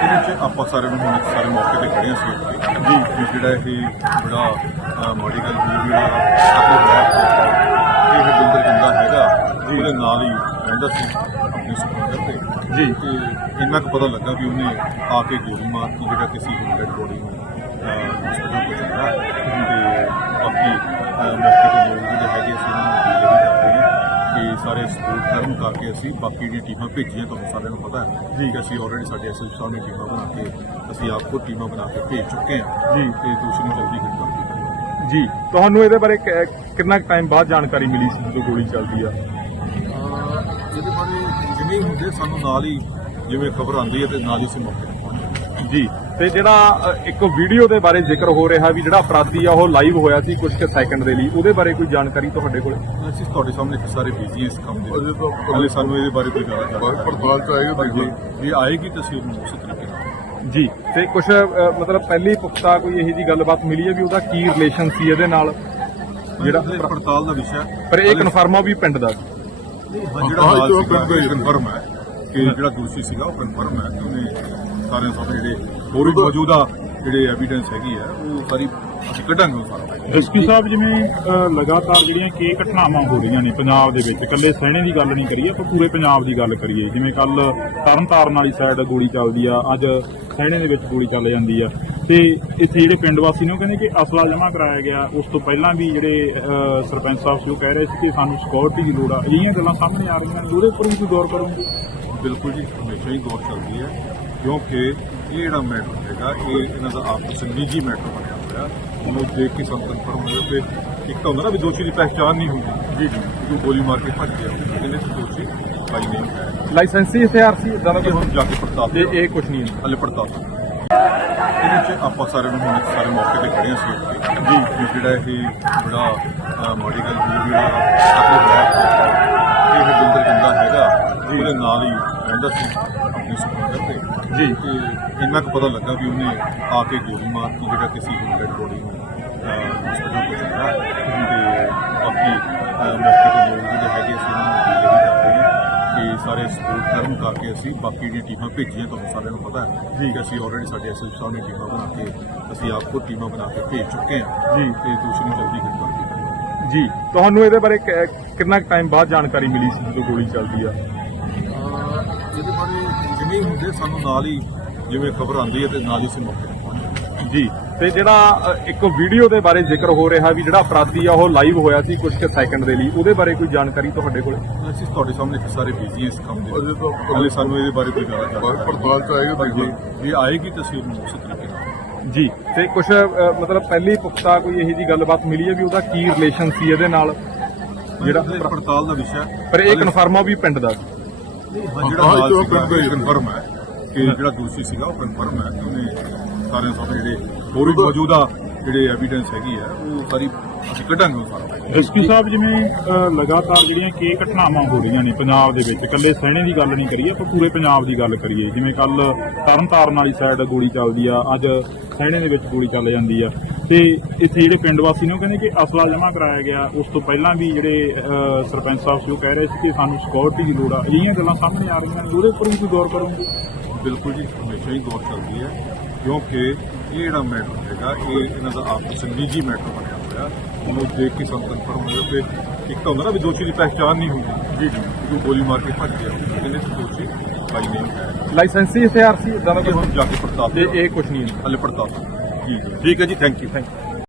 ਇਹਦੇ ਚ ਆਪਾਂ ਸਾਰਿਆਂ ਨੂੰ ਹੁਣ ਸਾਰੇ ਮੌਕੇ ਤੇ ਖੜੇ ਸੀ ਜੀ ਵੀ ਜਿਹੜਾ ਇਹ ਬੜਾ ਮਾੜੀ ਗੱਲ ਹੋਈ ਵੀ ਆਪਣੇ ਬਲੈਕ ਇਹ ਹਰਜਿੰਦਰ ਬੰਦਾ ਹੈਗਾ ਉਹਦੇ ਨਾਲ ਹੀ ਰਹਿੰਦਾ ਸੀ ਆਪਣੇ ਸੁਪਰਡਰ ਤੇ। ਜੀ। ਤੇ ਇੰਨਾ ਕੁ ਪਤਾ ਲੱਗਾ ਵੀ ਉਹਨੇ ਆ ਕੇ ਗੋਲੀ ਮਾਰਤੀ ਜਿਹੜਾ ਕਿਸੇ ਡੈਡ ਬੋਡੀ ਨੂੰ ਹਸਪੀਟਲ ਪਹੁੰਚਾਇਆ ਤੇ ਬਾਕੀ ਮੌਕੇ ਤੇ ਲੋਕ ਜਿਹੜੇ ਸਪੋਰਟ ਕਰਨ ਕਰਕੇ ਅਸੀਂ ਬਾਕੀ ਦੀਆਂ ਟੀਮਾਂ ਭੇਜੀਆਂ ਤੁਹਾਨੂੰ ਸਾਰਿਆਂ ਨੂੰ ਪਤਾ ਹੈ। ਜੀ ਅਸੀਂ ਆਲਰੇਡੀ ਸਾਡੇ ਐਸਐਸ ਸਾਹਿਬ ਨੇ ਟੀਮਾਂ ਬਣਾ ਕੇ ਅਸੀਂ ਆਪ ਖੁਦ ਟੀਮਾਂ ਬਣਾ ਕੇ ਭੇਜ ਚੁੱਕੇ ਹਾਂ। ਜੀ। ਤੇ ਦੋਸ਼ੀ ਨੂੰ ਜਲਦੀ ਕੀਤਾ ਜੀ ਤੁਹਾਨੂੰ ਇਹਦੇ ਬਾਰੇ ਕਿ- ਕਿੰਨਾ ਟਾਈਮ ਬਾਅਦ ਜਾਣਕਾਰੀ ਮਿਲੀ ਸੀ ਜਦੋਂ ਗੋਲੀ ਚੱਲਦੀ ਆ? ਇਹਦੇ ਬਾਰੇ ਜਿਵੇਂ ਹੁੰਦੇ ਸਾਨੂੰ ਨਾਲ ਹੀ ਜਿਵੇਂ ਖਬਰ ਆਉਂਦੀ ਹੈ ਤੇ ਨਾਲ ਹੀ ਤੇ ਹਾਂ। ਜੀ ਤੇ ਜਿਹੜਾ ਇੱਕ ਵੀਡੀਓ ਦੇ ਬਾਰੇ ਜ਼ਿਕਰ ਹੋ ਰਿਹਾ ਵੀ ਜਿਹੜਾ ਅਪਰਾਧੀ ਆ ਉਹ ਲਾਈਵ ਹੋਇਆ ਸੀ ਕੁਝ ਕੁ ਸੈਕਿੰਡ ਦੇ ਲਈ। ਉਹਦੇ ਬਾਰੇ ਕੋਈ ਜਾਣਕਾਰੀ ਤੁਹਾਡੇ ਕੋਲ? ਅਸੀਂ ਤੁਹਾਡੇ ਸਾਹਮਣੇ ਸਾਰੇ ਬਿਜ਼ੀ ਇਸ ਕੰਮ ਦੇ ਅਜੇ ਤਾਂ ਹਲੇ ਸਾਨੂੰ ਇਹਦੇ ਬਾਰੇ ਕੋਈ ਜਾਣਕਾਰੀ ਪੜਤਾਲ ਚ ਆਏਗਾ ਜੀ ਜੇ ਆਏਗੀ ਤਾਂ ਅਸੀਂ ਉਹਨੂੰ ਉਸੇ ਤਰੀਕੇ ਨਾਲ ਜੀ ਤੇ ਕੁਝ ਮਤਲਬ ਪਹਿਲੀ ਪੁਖਤਾ ਕੋਈ ਇਹੋ ਜੀ ਗੱਲਬਾਤ ਮਿਲੀ ਹੈ ਵੀ ਉਹਦਾ ਕੀ ਰਿਲੇਸ਼ਨ ਸੀ ਇਹਦੇ ਨਾਲ? ਜਿਹੜਾ ਪੜਤਾਲ ਦਾ ਵਿਸ਼ਾ ਪਰ ਇਹ ਕਨਫਰਮ ਆ ਵੀ ਪਿੰਡ ਦਾ। ਜਿਹੜਾ ਕਨਫਰਮ ਹੈ ਕਿ ਜਿਹੜਾ ਦੋਸ਼ੀ ਸੀਗਾ ਉਹ ਕਨਫਰਮ ਹੈ ਕਿ ਉਹਨੇ ਸਾਰਿਆਂ ਸਾਹਮਣੇ ਜਿਹੜੇ ਹੋਰ ਵੀ ਮੌਜੂਦਾ ਜਿਹੜੇ ਐਵੀਡੈਂਸ ਹੈਗੀ ਹੈ ਉਹ ਸਾਰੀ ਅਸੀਂ ਕੱਢਾਂਗੇ ਸਾਰਾ। ਐਸਪੀ ਸਾਹਿਬ ਜਿਵੇਂ ਲਗਾਤਾਰ ਜਿਹੜੀਆਂ ਕੀ ਘਟਨਾਵਾਂ ਹੋ ਰਹੀਆਂ ਨੇ ਪੰਜਾਬ ਦੇ ਵਿੱਚ ਇਕੱਲੇ ਸਹਿਣੇ ਦੀ ਗੱਲ ਨਹੀਂ ਕਰੀਏ ਆਪਾਂ ਪੂਰੇ ਪੰਜਾਬ ਦੀ ਗੱਲ ਕਰੀਏ। ਜਿਵੇਂ ਕੱਲ ਤਰਨਤਾਰਨ ਵਾਲੀ ਸਾਈਡ ਗੋਲੀ ਚੱਲਦੀ ਆ ਅੱਜ ਸਹਿਣੇ ਦੇ ਵਿੱਚ ਗੋਲੀ ਚੱਲ ਜਾਂਦੀ ਆ। ਤੇ ਇੱਥੇ ਜਿਹੜੇ ਪਿੰਡ ਵਾਸੀ ਨੇ ਉਹ ਕਹਿੰਦੇ ਕਿ ਅਸਲਾ ਜਮ੍ਹਾਂ ਕਰਾਇਆ ਗਿਆ। ਉਸ ਤੋਂ ਪਹਿਲਾਂ ਵੀ ਜਿਹੜੇ ਸਰਪੰਚ ਸਾਹਿਬ ਸੀ ਉਹ ਕਹਿ ਰਹੇ ਸੀ ਕਿ ਸਾਨੂੰ ਸਿਕਿਉਰਿਟੀ ਦੀ ਲੋੜ ਆ। ਅਜਿਹੀਆਂ ਗੱਲਾਂ ਸਾਹਮਣੇ ਆ ਰਹੀਆਂ ਨੇ। ਉਹਦੇ ਉੱਪਰ ਵੀ ਕੋਈ ਗੌਰ ਕਰੋਗੇ? ਬਿਲਕੁਲ ਜੀ ਹਮੇਸ਼ਾ ਹੀ ਗੌਰ ਚੱਲਦੀ ਹੈ। ਕਿਉਂਕਿ ਇਹ ਜਿਹੜਾ ਮੈਟਰ ਹੈਗਾ ਇਹ ਇਹਨਾਂ ਦਾ ਆਪਸ ਨਿੱਜੀ ਮੈਟਰ ਬਣਿਆ ਹੋਇਆ। ਉਹਨੂੰ ਦੇਖ ਕੇ ਸਾਨੂੰ ਕਨਫਰਮ ਹੋਇਆ ਕਿ ਇੱਕ ਤਾਂ ਹੁੰਦਾ ਨਾ ਵੀ ਦੋਸ਼ੀ ਦੀ ਪਹਿਚਾਣ ਨਹੀਂ ਹੁੰਦੀ। ਜੀ ਜੀ ਉਹ ਗੋਲੀ ਮਾਰ ਕੇ ਭੱਜ ਗਿਆ। ਇਹਨੇ ਤਾਂ ਦੋਸ਼ੀ ਭਾਈ ਨਹੀਂ ਹੈ। ਲਾਇਸੈਂਸੀ ਹਥਿਆਰ ਸੀ ਇਦਾਂ ਦਾ ਹੁਣ ਜਾ ਕੇ ਪੜਤਾਲ ਤੇ ਇਹ ਕੁਝ ਨਹੀਂ। ਹਲੇ ਪੜਤਾਲ ਇਹਦੇ ਚ ਆਪਾਂ ਸਾਰਿਆਂ ਨੂੰ ਹੁਣ ਸਾਰੇ ਮੌਕੇ ਤੇ ਖੜੇ ਸੀ ਜੀ ਜਿਹੜਾ ਇਹ ਬੜਾ ਮਾੜੀ ਗੱਲ ਹੋਈ ਵੀ ਆਪਣੇ ਬਲੈਕ ਇਹ ਹਰਜਿੰਦਰ ਬੰਦਾ ਹੈਗਾ ਉਹਦੇ ਨਾਲ ਹੀ ਰਹਿੰਦਾ ਸੀ ਆਪਣੇ ਸੁਪਰਡਰ ਤੇ। ਜੀ। ਤੇ ਇੰਨਾ ਕੁ ਪਤਾ ਲੱਗਾ ਵੀ ਉਹਨੇ ਆ ਕੇ ਗੋਲੀ ਮਾਰਤੀ ਜਿਹੜਾ ਕਿਸੇ ਹੁਣ ਡੈਡ ਬੋਡੀ ਨੂੰ ਹਸਪੀਟਲ ਪਹੁੰਚਾਇਆ ਤੇ ਬਾਕੀ ਮੌਕੇ ਤੇ ਲੋਕ ਜਿਹੜੇ ਹੈਗੇ ਸੀ ਉਹਨਾਂ ਨੂੰ ਅਪੀਲ ਵੀ ਕਰਦੇ ਹਾਂ ਕਿ ਸਾਰੇ ਸਪੋਰਟ ਕਰਨ ਕਰਕੇ ਅਸੀਂ ਬਾਕੀ ਦੀਆਂ ਟੀਮਾਂ ਭੇਜੀਆਂ ਤੁਹਾਨੂੰ ਸਾਰਿਆਂ ਨੂੰ ਪਤਾ ਹੈ। ਜੀ। ਅਸੀਂ ਆਲਰੇਡੀ ਸਾਡੇ ਐਸਐਸ ਸਾਹਿਬ ਨੇ ਟੀਮਾਂ ਬਣਾ ਕੇ ਅਸੀਂ ਆਪ ਖੁਦ ਟੀਮਾਂ ਬਣਾ ਕੇ ਭੇਜ ਚੁੱਕੇ ਹਾਂ। ਜੀ। ਤੇ ਨੂੰ ਜਲਦੀ ਕੀਤਾ ਜੀ। ਤੁਹਾਨੂੰ ਇਹਦੇ ਬਾਰੇ ਕਿ- ਕਿੰਨਾ ਟਾਈਮ ਬਾਅਦ ਜਾਣਕਾਰੀ ਮਿਲੀ ਸੀ ਜਦੋਂ ਗੋਲੀ ਚੱਲਦੀ ਆ? ਇਹਦੇ ਬਾਰੇ ਜਿਵੇਂ ਹੀ ਹੁੰਦੇ ਸਾਨੂੰ ਨਾਲ ਹੀ ਜਿਵੇਂ ਖਬਰ ਆਉਂਦੀ ਹੈ ਤੇ ਨਾਲ ਹੀ ਹਾਂ। ਜੀ ਤੇ ਜਿਹੜਾ ਇੱਕ ਵੀਡੀਓ ਦੇ ਬਾਰੇ ਜ਼ਿਕਰ ਹੋ ਰਿਹਾ ਵੀ ਜਿਹੜਾ ਅਪਰਾਧੀ ਆ ਉਹ ਲਾਈਵ ਹੋਇਆ ਸੀ ਕੁਝ ਕੁ ਸੈਕਿੰਡ ਦੇ ਲਈ। ਉਹਦੇ ਬਾਰੇ ਕੋਈ ਜਾਣਕਾਰੀ ਤੁਹਾਡੇ ਕੋਲ? ਅਸੀਂ ਤੁਹਾਡੇ ਸਾਹਮਣੇ ਸਾਰੇ ਬਿਜ਼ੀ ਇਸ ਕੰਮ ਦੇ ਅਜੇ ਤਾਂ ਹਲੇ ਸਾਨੂੰ ਇਹਦੇ ਬਾਰੇ ਕੋਈ ਜਾਣਕਾਰੀ ਪੜਤਾਲ ਚ ਆਏਗਾ ਜੇ ਜੇ ਆਏਗੀ ਤਾਂ ਅਸੀਂ ਉਹਨੂੰ ਉਸੇ ਤਰੀਕੇ ਨਾਲ ਜੀ ਤੇ ਕੁਝ ਮਤਲਬ ਪਹਿਲੀ ਪੁਖਤਾ ਕੋਈ ਇਹੋ ਜੀ ਗੱਲਬਾਤ ਮਿਲੀ ਹੈ ਵੀ ਉਹਦਾ ਕੀ ਰਿਲੇਸ਼ਨ ਸੀ ਇਹਦੇ ਨਾਲ? ਜਿਹੜਾ ਪੜਤਾਲ ਦਾ ਵਿਸ਼ਾ ਪਰ ਇਹ ਕਨਫਰਮ ਆ ਵੀ ਪਿੰਡ ਦਾ ਜਿਹੜਾ ਨਾਲ ਸੀਗਾ। ਕਨਫਰਮ ਹੈ ਕਿ ਜਿਹੜਾ ਦੋਸ਼ੀ ਸੀਗਾ ਉਹ ਕਨਫਰਮ ਹੈ ਕਿ ਉਹਨੇ ਸਾਰਿਆਂ ਸਾਹਮਣੇ ਜਿਹੜੇ ਹੋਰ ਵੀ ਮੌਜੂਦਾ ਜਿਹੜੇ ਐਵੀਡੈਂਸ ਹੈਗੀ ਹੈ ਉਹ ਸਾਰੀ ਅਸੀਂ ਕੱਢਾਂਗੇ ਉਹ ਸਾਰਾ। ਐਸਪੀ ਸਾਹਿਬ ਜਿਵੇਂ ਅ, ਲਗਾਤਾਰ ਜਿਹੜੀਆਂ ਕੀ ਘਟਨਾਵਾਂ ਹੋ ਰਹੀਆਂ ਨੇ ਪੰਜਾਬ ਦੇ ਵਿੱਚ ਇਕੱਲੇ ਸਹਿਣੇ ਦੀ ਗੱਲ ਨਹੀਂ ਕਰੀਏ ਆਪਾਂ ਪੂਰੇ ਪੰਜਾਬ ਦੀ ਗੱਲ ਕਰੀਏ। ਜਿਵੇਂ ਕੱਲ ਤਰਨਤਾਰਨ ਵਾਲੀ ਸਾਈਡ ਗੋਲੀ ਚੱਲਦੀ ਆ ਅੱਜ ਸਹਿਣੇ ਦੇ ਵਿੱਚ ਗੋਲੀ ਚੱਲ ਜਾਂਦੀ ਆ। ਤੇ ਇੱਥੇ ਜਿਹੜੇ ਪਿੰਡ ਵਾਸੀ ਨੇ ਉਹ ਕਹਿੰਦੇ ਕਿ ਅਸਲਾ ਜਮ੍ਹਾਂ ਕਰਾਇਆ ਗਿਆ। ਉਸ ਤੋਂ ਪਹਿਲਾਂ ਵੀ ਜਿਹੜੇ ਸਰਪੰਚ ਸਾਹਿਬ ਸੀ ਉਹ ਕਹਿ ਰਹੇ ਸੀ ਕਿ ਸਾਨੂੰ ਸਿਕਿਉਰਿਟੀ ਦੀ ਲੋੜ ਆ। ਅਜਿਹੀਆਂ ਗੱਲਾਂ ਸਾਹਮਣੇ ਆ ਰਹੀਆਂ ਨੇ। ਉਹਦੇ ਉੱਪਰ ਵੀ ਕੋਈ ਗੌਰ ਕਰੋਗੇ? ਬਿਲਕੁਲ ਜੀ ਹਮੇਸ਼ਾ ਹੀ ਗੌਰ ਚੱਲਦੀ ਹੈ। ਕਿਉਂਕਿ ਇਹ ਜਿਹੜਾ ਮੈਟਰ ਹੈਗਾ ਇਹ ਇਹਨਾਂ ਦਾ ਆਪਸ ਨਿੱਜੀ ਮੈਟਰ ਬਣਿਆ ਹੋਇਆ। ਉਹਨੂੰ ਦੇਖ ਕੇ ਸਾਨੂੰ ਕਨਫਰਮ ਹੋਇਆ ਕਿ ਇੱਕ ਤਾਂ ਹੁੰਦਾ ਨਾ ਵੀ ਦੋਸ਼ੀ ਦੀ ਪਹਿਚਾਣ ਨਹੀਂ ਹੁੰਦੀ। ਜੀ ਜੀ। ਉਹ ਗੋਲੀ ਮਾਰ ਕੇ ਭੱਜ ਗਿਆ। ਇਹਨੇ ਦੋਸ਼ੀ ਭਾਈ ਨਹੀਂ ਹੈ। ਲਾਇਸੈਂਸੀ ਹਥਿਆਰ ਸੀ ਇਦਾਂ ਦਾ ਕਿ ਕੋਈ ਹੁਣ ਜਾ ਕੇ ਪੜਤਾਲ ਤੇ ਇਹ ਕੁਝ ਨਹੀਂ। ਹਲੇ ਪੜਤਾਲ ਜੀ ਠੀਕ ਹੈ ਜੀ ਥੈਂਕ ਯੂ ਥੈਂਕ ਯੂ